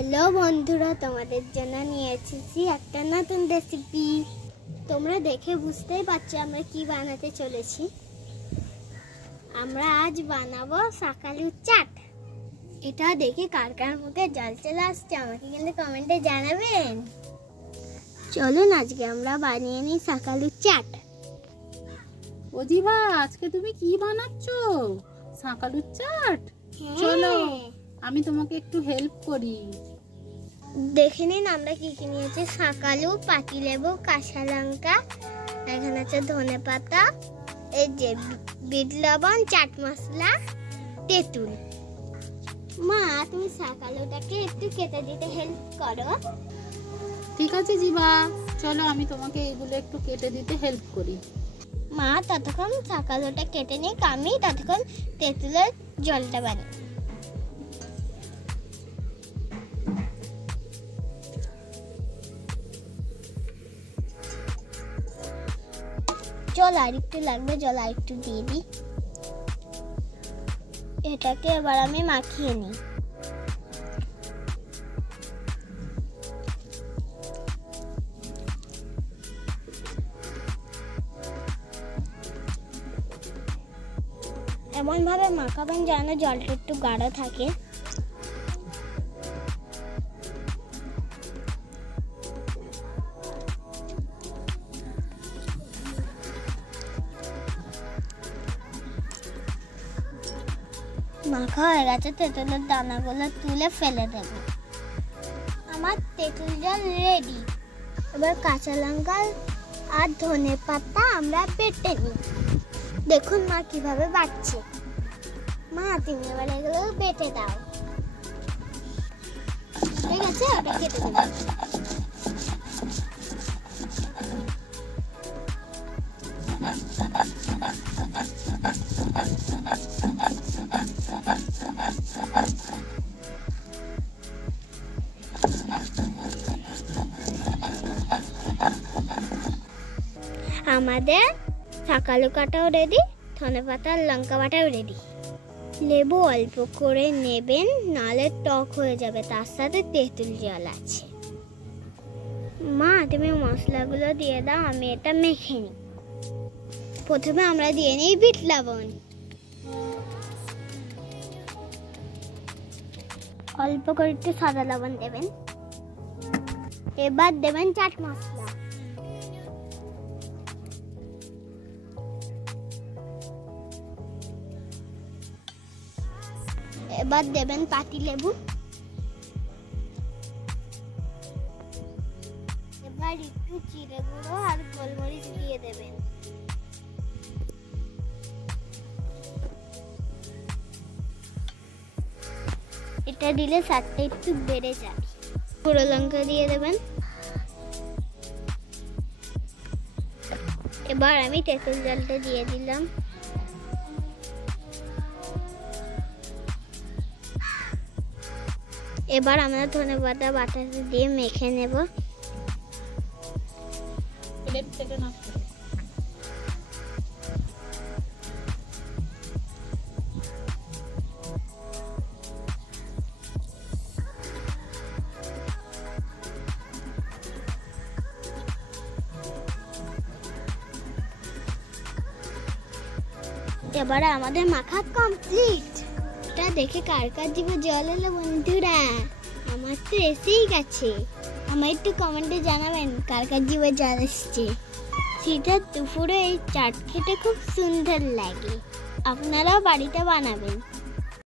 Hello বন্ধুরা, তোমাদের জন্য নিয়ে এসেছি একটা নতুন রেসিপি। তোমরা দেখে বুঝতেই পারছো আমরা কি বানাতে চলেছি। আমরা আজ বানাবো শাকালুর চাট। এটা দেখে কার কার মুখে জল চলে আসছে আমাকে কিন্তু কমেন্টে জানাবেন। চলুন আজকে আমরা বানিয়ে নিই শাকালুর চাট। ওজিবা, আজকে তুমি কি বানাচ্ছো? শাকালুর চাট? চলো আমি তোমাকে একটু হেল্প করি। দেখে নিন আমরা কি কি নিয়েছি। শাকালু, পাতিলেবু, কাঁচা লঙ্কা, এখানে আছে ধনেপাতা, এই যে বিট লবণ, চাট মশলা, তেঁতুল। মা, তুমি শাকালুটাকে একটু কেটে দিতে হেল্প করো। ঠিক আছে জিবা, চলো আমি তোমাকে এগুলো একটু কেটে দিতে হেল্প করি। মা ততক্ষণ শাকালুটা কেটে নিই, আমি ততক্ষণ তেঁতুলের জলটা বানাই। জল আর একটু লাগবে, জল আর একটু দিয়ে দিই। এটাকে এবার আমি মাখিয়ে নিই। এমন ভাবে মাখাবেন যেন জলটা একটু গাঢ় থাকে। মাখা হয়ে গেছে, তেঁতুলের দানাগুলো তুলে ফেলে দেব। আমার তেঁতুল জল রেডি। এবার কাঁচা লঙ্কা আর ধনে পাতা আমরা বেটে নিই। দেখুন মা কিভাবে বাটছে। মা, তুমি এবার এগুলো বেটে দাও। ঠিক আছে, ওটা কেটে দেবো। আমাদের শাকালু কাটাও রেডি, ধনেপাতা আর লঙ্কা বাটাও রেডি। লেবু অল্প করে নেবেন, নাহলে টক হয়ে যাবে। তার সাথে তেঁতুল জল আছে। মা, তুমি মশলাগুলো দিয়ে দাও, আমি এটা মেখে নিই। প্রথমে আমরা দিয়ে নিই বিট লবণ, অল্প করে একটু সাদা লবণ দেবেন। এবার দেবেন চাট মশলা, এবার দেবেন পাতিলেবু, এবার একটু জিরে গুঁড়ো আর গোলমরিচ দিয়ে দেবেন। এটা দিলে স্বাদটা একটু বেড়ে যাবে। গুঁড়ো লঙ্কা দিয়ে দেবেন। এবার আমি তেঁতুল জলটা দিয়ে দিলাম। এবার আমরা ধনেপাতা বাটাটা দিয়ে মেখে নেব। এবার আমাদের মাখা কমপ্লিট। এটা দেখে কার কার জিভে জল এলো বন্ধুরা? আমার তো এসেই গেছে। আমার একটু কমেন্টে জানাবেন কার কার জিভে জল এসছে। শীতের দুপুরে এই চাট খেতে খুব সুন্দর লাগে। আপনারাও বাড়িতে বানাবেন।